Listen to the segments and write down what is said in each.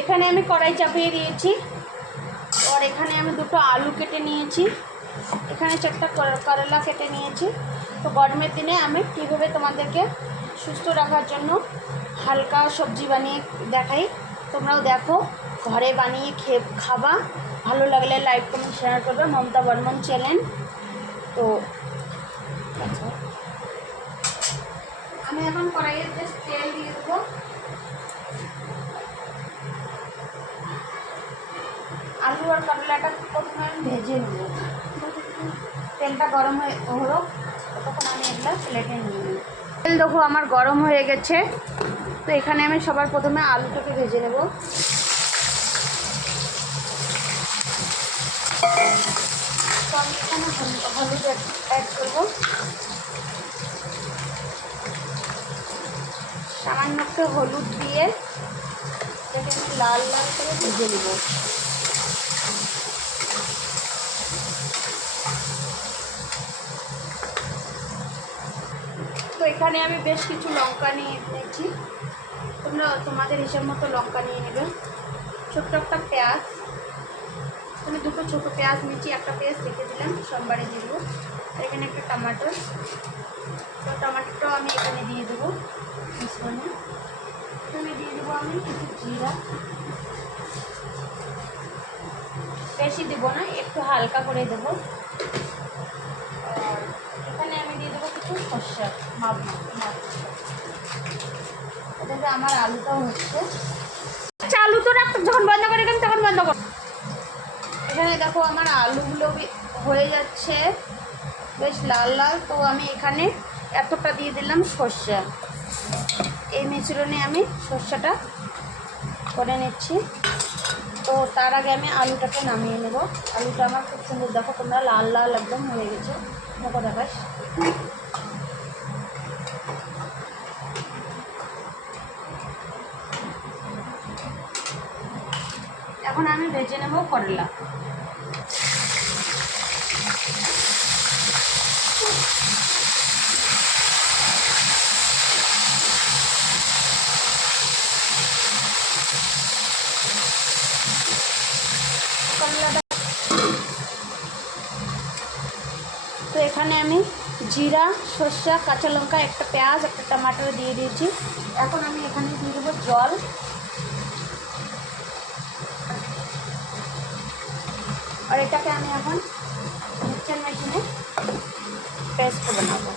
এখানে আমি কড়াই চাপিয়ে দিয়েছি, আর এখানে আমি দুটো আলু কেটে নিয়েছি, এখানে 4টা করলা কেটে নিয়েছি। তো গরমের দিনে আমি কীভাবে তোমাদেরকে সুস্থ রাখার জন্য হালকা সবজি বানিয়ে দেখাই, তোমরাও দেখো, ঘরে বানিয়ে খাবা। ভালো লাগলে লাইক কমেন্ট শেয়ার করবে। মমতা বর্মন চ্যানেল। তো আমি এখন কড়াইয়ে জাস্ট তেল দিয়ে দেবো। আলু আর করলাটা প্রথমে আমি ভেজে নেব। তেলটা গরম হলো তখন আমি এগুলো প্লেটে নিয়ে নিই। তেল দেখো আমার গরম হয়ে গেছে। তো এখানে আমি সবার প্রথমে আলুটাকে ভেজে নেব। তো আমি এখানে হলুদ অ্যাড করব, সামান্য একটু হলুদ দিয়ে এটাকে আমি লাল লাল করে ভেজে নেব। তো এখানে আমি বেশ কিছু লঙ্কা নিয়ে নিয়েছি, তোমরা তোমাদের হিসাব মতো লঙ্কা নিয়ে নেবে। ছোট্ট একটা পেঁয়াজ, আমি দুটো ছোটো পেঁয়াজ নিয়েছি, একটা পেঁয়াজ রেখে দিলাম, সোমবারে দিয়ে দেবো। আর এখানে একটা টমাটোর, তো টমাটোটাও আমি এখানে দিয়ে দেবো মিশ্রণে। এখানে দিয়ে দেবো আমি কিছু জিরা, বেশি দেবো না, একটু হালকা করে দেবো। আর এখানে আমি দিয়ে দেবো কিছু সর্ষে মাপ, এটাতে আমার আলুটাও হচ্ছে। আচ্ছা, আলু তো রাখ, যখন বন্ধ করে গেলাম তখন বন্ধ কর। এখানে দেখো আমার আলুগুলো হয়ে যাচ্ছে বেশ লাল লাল। তো আমি এখানে এতটা দিয়ে দিলাম সর্ষে, এই মিশ্রণে আমি সর্ষেটা করে নিচ্ছি। তো তার আগে আমি আলুটাকে নামিয়ে নেব। আলুটা আমার খুব সুন্দর, দেখো তোমরা, লাল লাল একদম হয়ে গেছে। দেখো দেখাস, এখন আমি ভেজে নেব করলা। তো এখানে আমি জিরা, সর্ষে, কাঁচা লঙ্কা, একটা পেঁয়াজ, একটা টমাটো দিয়ে দিয়েছি। এখন আমি এখানে দিয়ে দেবো জল। আর এটাকে আমি এখন মিক্সচার মেশিনে পেস্ট বানাবো।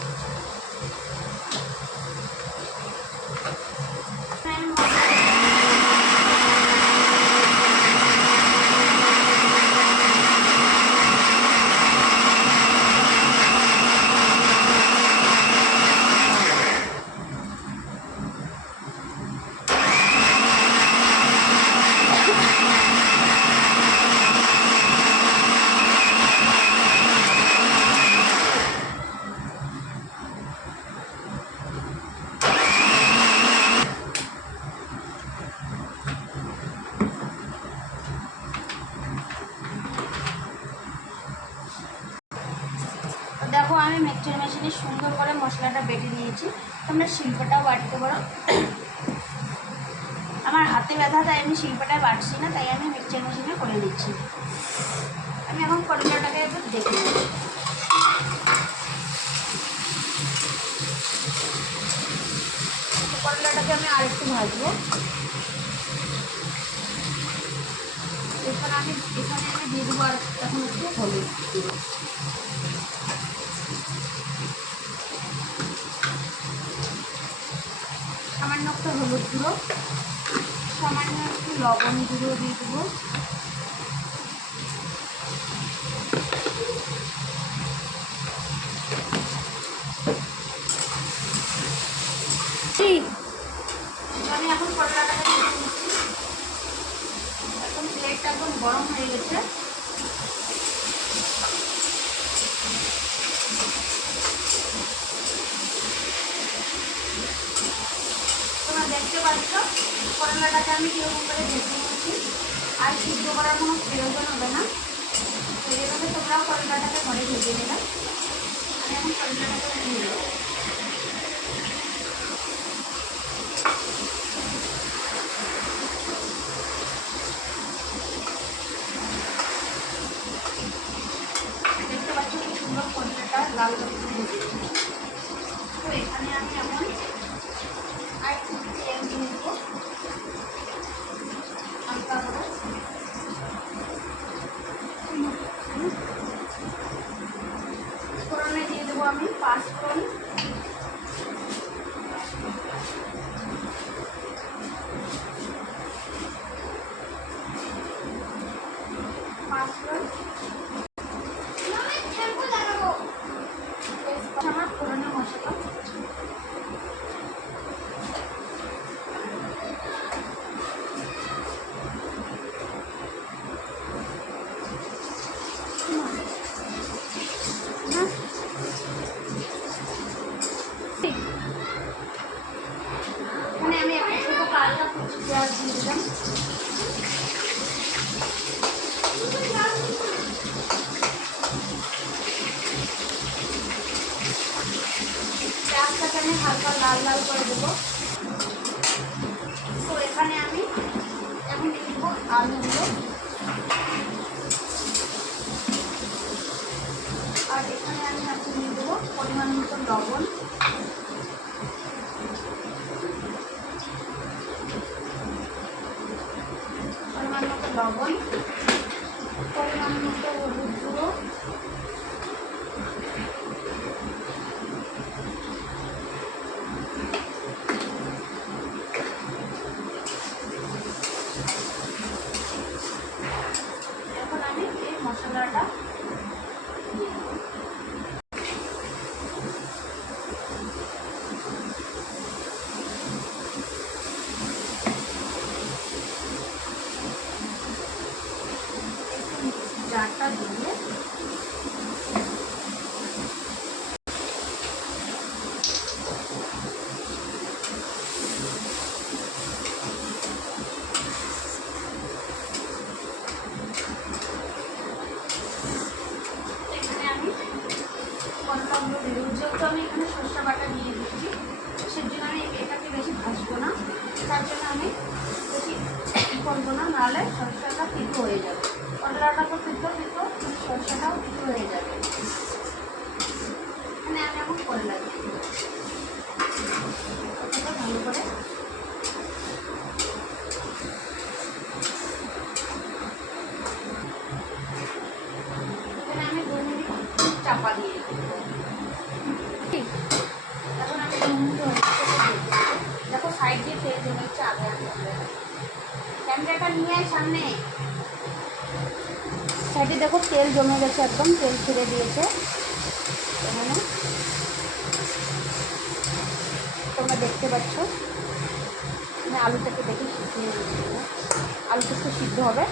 দেখো আমি মিক্সচার মেশিনে সুন্দর করে মশলাটা বেটে নিয়েছি। তোমরা শিল্পটাও বাটতে পারো। আমার হাতে ব্যথা, তাই আমি শিল্পটায় বাটছি না, তাই আমি মিক্সচার মেশিনে করে নিচ্ছি। আমি এখন করলাটাকে একটু দেখে নেব। করলাটাকে আমি আরেকটু ভাজবো। এখানে আমি দিয়ে দেবো আর এখন একটু হলুদ দেবো। সামান্য একটু হলুদ গুঁড়ো, সামান্য একটু লবণ গুঁড়ো দিয়ে দেবো। আমি এখন করলাটাকে দিয়ে দিচ্ছি। এখন প্লেটটা একদম গরম হয়ে গেছে। তোমরা দেখতে পাচ্ছ করলাটাকে আমি কীরকম করে ভেজে নিয়েছি। আর সিদ্ধ করার কোনো প্রয়োজন হবে না। তো এইভাবে তোমরাও করলাটাকে ঘরে ভেজে নিলাম। আমি এখন করলাটাকে দিয়ে দেবো। লাল তো এখানে আমি এখন আর একটু তেল দিয়ে দেবো হালকা করে। ফোড়নে দিয়ে দেবো আমি 5 ফোড়ন, আমার ফোড়নের মশলা এখানে আমি একটা ছোটো পাল্টা কুচি পেঁয়াজ দিয়ে দিলাম। পেঁয়াজটাকে আমি হালকা লাল লাল করে দেবো। তো এখানে আমি এখন দিয়ে দেবো আলুগুলো, আর এখানে আমি এখন দিয়ে দেবো পরিমাণ মতো লবণ, পরিমাণ মতো হলুদ গুঁড়ো, এখন আমি এই মশলাটা দিয়ে দেবো। জারটা দিয়ে এখানে আমি মশলাগুলো দিয়ে দেবো। যেহেতু আমি এখানে সরষে বাটা দিয়ে দিচ্ছি, সেই জন্য আমি এটাকে বেশি ভাজবো না, তার জন্য আমি বেশি করবো না, নাহলে সরষেটা তিতো হয়ে যাবে। করলাটা তো তিতো তিতো, সরষেটাও তিতো হয়ে যাবে। এখানে আমি এখন করলা দিয়ে দেবো ভালো করে। এখানে আমি 2 মিনিট চাপা দিয়ে দেবো। এখন আমি 2 মিনিট দেখো সাইড দিয়ে তেল জমে হচ্ছে, আগে আমি ক্যামেরাটা নিয়ে আয় সামনে। সাইডে দেখো তেল জমে গেছে, একদম তেল ছেড়ে দিয়েছে। এখানে তোমরা দেখতে পাচ্ছ, আমি আলুটাকে দেখে সিদ্ধ হয়ে গেছি, আলুটা একটু সিদ্ধ হবে।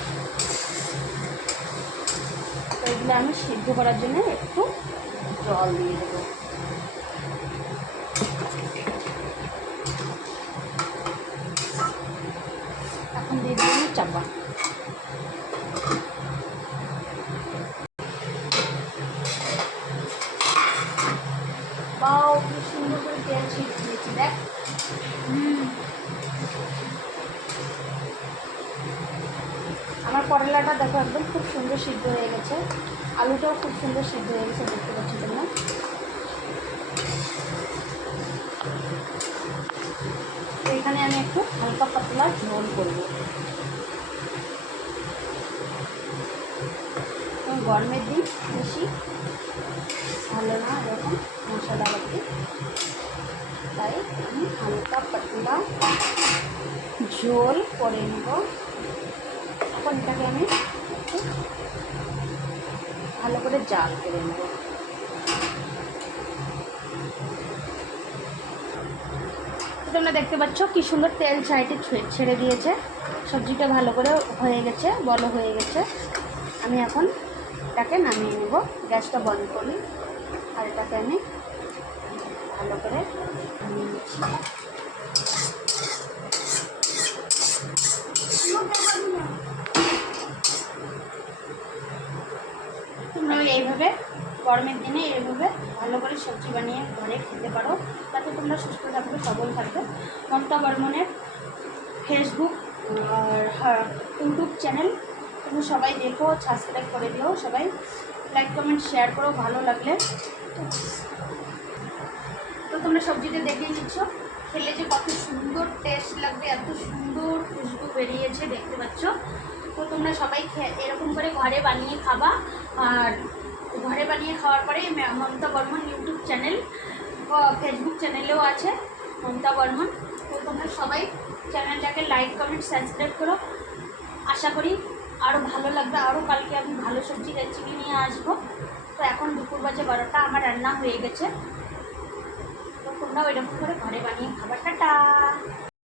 তো এগুলো আমি সিদ্ধ করার জন্য একটু জল দিয়ে দেবো। এখন দিয়ে দেবো আমি চাপা। বাও, কি সুন্দর করে তেল ছিটে দিয়েছি দেখ। আমার করলাটা দেখো একদম খুব সুন্দর সিদ্ধ হয়ে গেছে, আলুটাও খুব সুন্দর সিদ্ধ হয়ে গেছে, দেখতে পাচ্ছ তোমরা। তো এখানে আমি একটু হালকা পাতলা ঝোল করব। গরমের দিন বেশি ভালো না এরকম মশলা বাটি, তাই আমি হালকা পাতলা ঝোল করে নেব। এখন এটাকে আমি একটু ভালো করে জাল করে নেব। তোমরা দেখতে পাচ্ছ কি সুন্দর তেল সাইডে ছেড়ে দিয়েছে, সবজিটা ভালো করে হয়ে গেছে, বলো হয়ে গেছে। আমি এখন এটাকে নামিয়ে নেব, গ্যাসটা বন্ধ করি, আর এটাকে আমি ভালো করে নামিয়ে নিচ্ছি। তোমরা এইভাবে গরমের দিনে এইভাবে ভালো করে সবজি বানিয়ে ঘরে খেতে পারো, তাতে তোমরা সুস্থ থাকবে, সবল থাকবে। মমতা বর্মনের ফেসবুক আর ইউটিউব চ্যানেল তোমরা সবাই দেখো, সাবস্ক্রাইব করে দিও সবাই। লাইক কমেন্ট শেয়ার করো ভালো লাগলে। তো তোমরা সবজিটা দেখে নিচ্ছ, খেলে যে কত সুন্দর টেস্ট লাগবে, এত সুন্দর খুশবু বেরিয়েছে দেখতে পাচ্ছ। তো তোমরা সবাই এরকম করে ঘরে বানিয়ে খাবা। আর ঘরে বানিয়ে খাওয়ার পরে Mamata Barman YouTube channel, Facebook চ্যানেলেও আছে মমতা বর্মন। তো তোমরা সবাই চ্যানেলটাকে লাইক কমেন্ট সাবস্ক্রাইব করো। আশা করি আরও ভালো লাগবে, আরও কালকে আমি ভালো সবজি রেসিপি নিয়ে আসবো। তো এখন দুপুর বাজে 12টা, আমার রান্না হয়ে গেছে। তো তোমরা ওইরকম করে ঘরে বানিয়ে খাবার। টাটা।